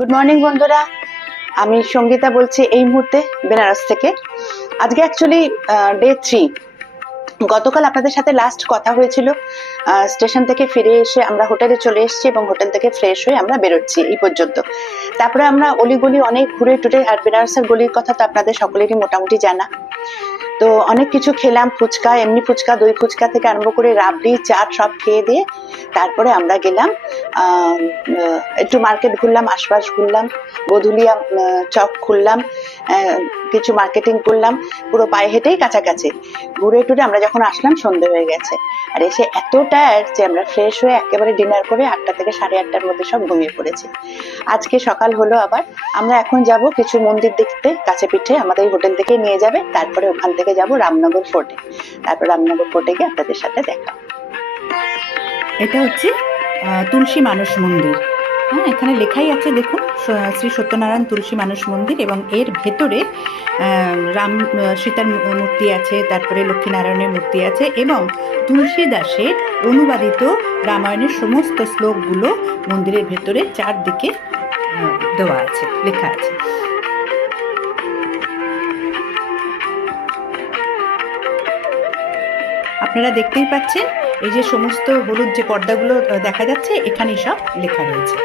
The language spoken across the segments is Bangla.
গুড মর্নিং বন্ধুরা, আমি সঙ্গীতা বলছি এই মুহূর্তে বেনারস থেকে। আজকে অ্যাকচুয়ালি ডে 3। গতকাল আপনাদের সাথে লাস্ট কথা হয়েছিল। স্টেশন থেকে ফিরে এসে আমরা হোটেলে চলে এসেছি এবং হোটেল থেকে ফ্রেশ হয়ে আমরা বেরোচ্ছি এই পর্যন্ত। তারপরে আমরা অলিগলি অনেক ঘুরে টুরে, আর বেনারসের গলির কথা তো আপনাদের সকলেরই মোটামুটি জানা। তো অনেক কিছু খেলাম, ফুচকা, এমনি ফুচকা, দই ফুচকা থেকে আরম্ভ করে রাবড়ি, চাট সব খেয়ে দিয়ে তারপরে আমরা গেলাম একটু মার্কেট ঘুরলাম, আশপাশ ঘুরলাম, গোধুলিয়া চক খুললাম, কিছু মার্কেটিং করলাম, পুরো পায়ে হেঁটেই কাছাকাছি ঘুরে টুরে আমরা যখন আসলাম সন্ধে হয়ে গেছে। আর এসে এত টায়ার্ড যে আমরা ফ্রেশ হয়ে একেবারে ডিনার করে 8টা থেকে 8:30টার মধ্যে সব ঘুমিয়ে পড়েছি। আজকে সকাল হলো আবার। আমরা এখন যাব কিছু মন্দির দেখতে, কাছে পিঠে আমাদের হোটেল থেকে নিয়ে যাবে, তারপরে ওখান থেকে যাব রামনগর ফোর্টে। তারপর রামনগর ফোর্টে গিয়ে আপনাদের সাথে দেখা। এটা হচ্ছে তুলসী মানস মন্দির। হ্যাঁ, এখানে লেখাই আছে দেখুন, শ্রী সত্যনারায়ণ তুলসী মানস মন্দির, এবং এর ভেতরে রাম সীতার মূর্তি আছে, তারপরে লক্ষ্মীনারায়ণের মূর্তি আছে, এবং তুলসীদাসের অনুবাদিত রামায়ণের সমস্ত শ্লোকগুলো মন্দিরের ভেতরে চারদিকে দেওয়া আছে, লেখা আছে। আপনারা দেখতেই পাচ্ছেন এই যে সমস্ত হলুদ যে পর্দাগুলো দেখা যাচ্ছে, এখানে সব লেখা রয়েছে।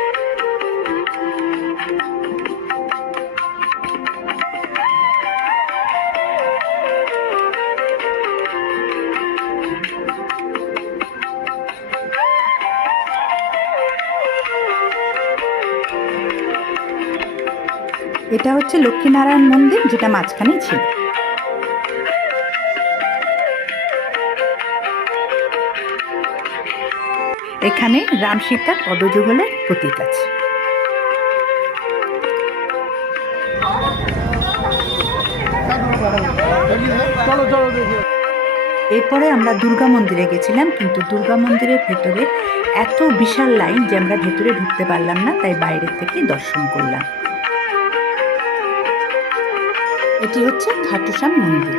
এটা হচ্ছে লক্ষ্মীনারায়ণ মন্দির, যেটা মাঝখানে ছিল। এখানে রাম সীতার পদযুগলের প্রতীক আছে। এরপরে আমরা দুর্গা মন্দিরে গেছিলাম, কিন্তু দুর্গা মন্দিরের ভেতরে এত বিশাল লাইন যে আমরা ভেতরে ঢুকতে পারলাম না, তাই বাইরের থেকে দর্শন করলাম। এটি হচ্ছে খাটু শ্যাম মন্দির।